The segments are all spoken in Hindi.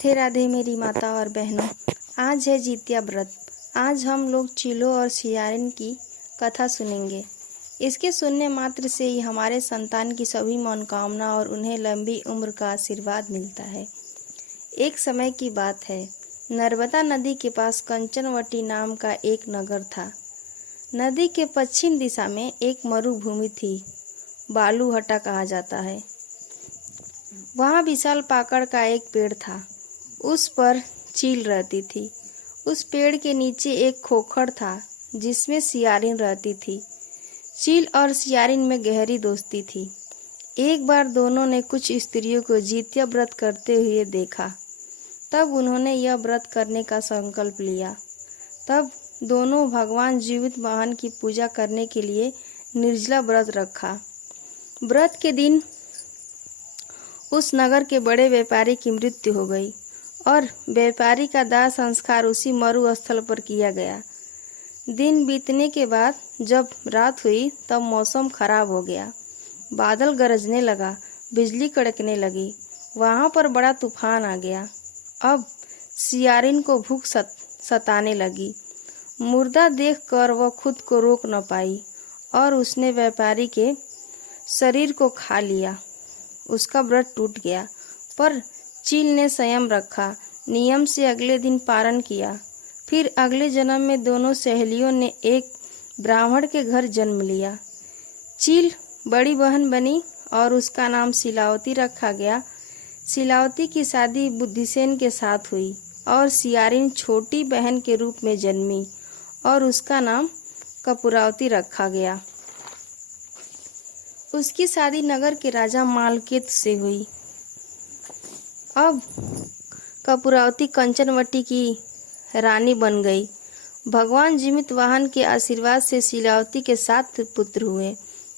थे राधे मेरी माता और बहनों, आज है जितिया व्रत। आज हम लोग चिलो और सियारिन की कथा सुनेंगे। इसके सुनने मात्र से ही हमारे संतान की सभी मनोकामना और उन्हें लंबी उम्र का आशीर्वाद मिलता है। एक समय की बात है, नर्मदा नदी के पास कंचनवटी नाम का एक नगर था। नदी के पश्चिम दिशा में एक मरुभूमि थी, बालूहट्टा कहा जाता है। वहाँ विशाल पाकड़ का एक पेड़ था, उस पर चील रहती थी। उस पेड़ के नीचे एक खोखर था जिसमें सियारिन रहती थी। चील और सियारिन में गहरी दोस्ती थी। एक बार दोनों ने कुछ स्त्रियों को जितिया व्रत करते हुए देखा, तब उन्होंने यह व्रत करने का संकल्प लिया। तब दोनों भगवान जीवित वाहन की पूजा करने के लिए निर्जला व्रत रखा। व्रत के दिन उस नगर के बड़े व्यापारी की मृत्यु हो गई और व्यापारी का दाह संस्कार उसी मरु स्थल पर किया गया। दिन बीतने के बाद जब रात हुई तब मौसम खराब हो गया। बादल गरजने लगा, बिजली कड़कने लगी। वहां पर बड़ा तूफान आ गया। अब सियारिन को भूख सताने लगी। मुर्दा देखकर वह खुद को रोक न पाई और उसने व्यापारी के शरीर को खा लिया। उसका व्रत टूट गया, पर चील ने संयम रखा, नियम से अगले दिन पारण किया। फिर अगले जन्म में दोनों सहेलियों ने एक ब्राह्मण के घर जन्म लिया। चील बड़ी बहन बनी और उसका नाम शिलावती रखा गया। शिलावती की शादी बुद्धिसेन के साथ हुई और सियारिन छोटी बहन के रूप में जन्मी और उसका नाम कपूरावती रखा गया। उसकी शादी नगर के राजा मालकेत से हुई। अब कपूरावती कंचनवटी की रानी बन गई। भगवान जीवित वाहन के आशीर्वाद से शिलावती के 7 पुत्र हुए,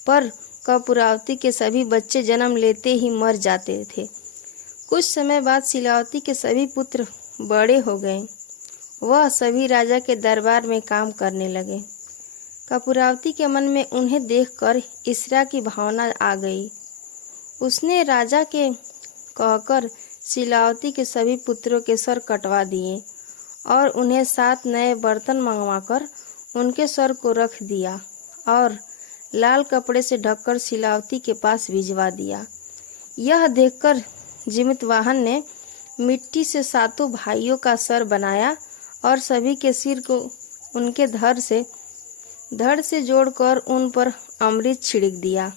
पर कपूरावती के सभी बच्चे जन्म लेते ही मर जाते थे। कुछ समय बाद शिलावती के सभी पुत्र बड़े हो गए। वह सभी राजा के दरबार में काम करने लगे। कपूरावती के मन में उन्हें देखकर ईर्ष्या की भावना आ गई। उसने राजा के कहकर शिलावती के सभी पुत्रों के सर कटवा दिए और उन्हें 7 नए बर्तन मंगवाकर उनके सर को रख दिया और लाल कपड़े से ढककर शिलावती के पास भिजवा दिया। यह देखकर जीवित वाहन ने मिट्टी से 7 भाइयों का सर बनाया और सभी के सिर को उनके धड़ से जोड़कर उन पर अमृत छिड़क दिया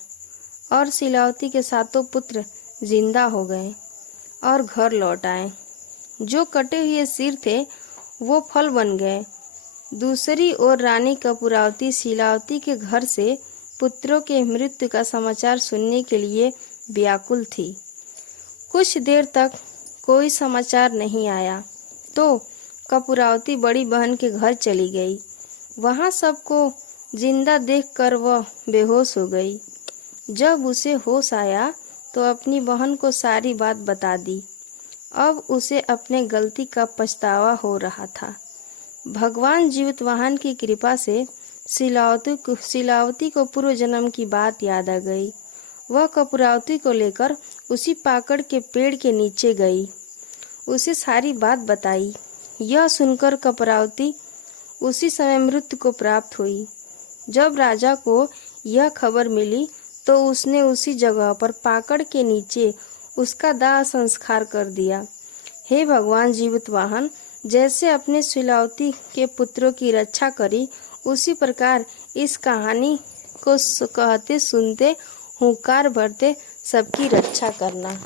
और शिलावती के 7 पुत्र जिंदा हो गए और घर लौट आए। जो कटे हुए सिर थे वो फल बन गए। दूसरी ओर रानी कपूरावती शिलावती के घर से पुत्रों के मृत्यु का समाचार सुनने के लिए व्याकुल थी। कुछ देर तक कोई समाचार नहीं आया तो कपूरावती बड़ी बहन के घर चली गई। वहां सबको जिंदा देखकर वह बेहोश हो गई। जब उसे होश आया तो अपनी बहन को सारी बात बता दी। अब उसे अपने गलती का पछतावा हो रहा था। भगवान जीवित वाहन की कृपा से शिलावती को पूर्व जन्म की बात याद आ गई। वह कपूरावती को लेकर उसी पाकड़ के पेड़ के नीचे गई, उसे सारी बात बताई। यह सुनकर कपूरावती उसी समय मृत्यु को प्राप्त हुई। जब राजा को यह खबर मिली तो उसने उसी जगह पर पाकड़ के नीचे उसका दाह संस्कार कर दिया। हे भगवान जीवित वाहन, जैसे अपने शिलावती के पुत्रों की रक्षा करी, उसी प्रकार इस कहानी को कहते सुनते हुंकार भरते सबकी रक्षा करना।